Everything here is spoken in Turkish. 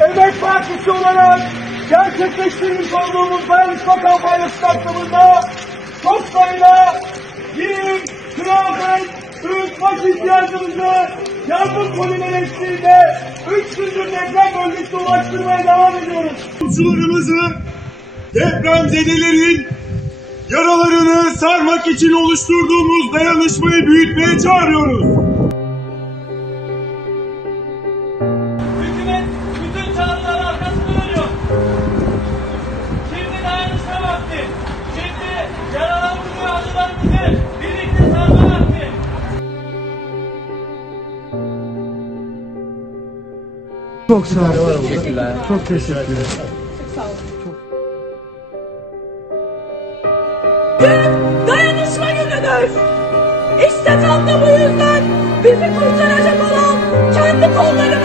Emek Partisi olarak gerçekleştirmiş olduğumuz dayanışma kampanyası kapsamında çok sayıda giyim, kıyafet, ürün, baş ihtiyacımızı yardım kolimeleriyle 3 gündür deprem bölgesine ulaştırmaya devam ediyoruz. Sularımızı depremzedelerin yaralarını sarmak için oluşturduğumuz dayanışmayı büyütmeye çağırıyoruz. Çok sağ olun. Teşekkürler. Çok teşekkürler. Çok sağ olun. Dayanışma günüdür. İşte tam da bu yüzden bizi kurtaracak olan kendi kollarımızdır.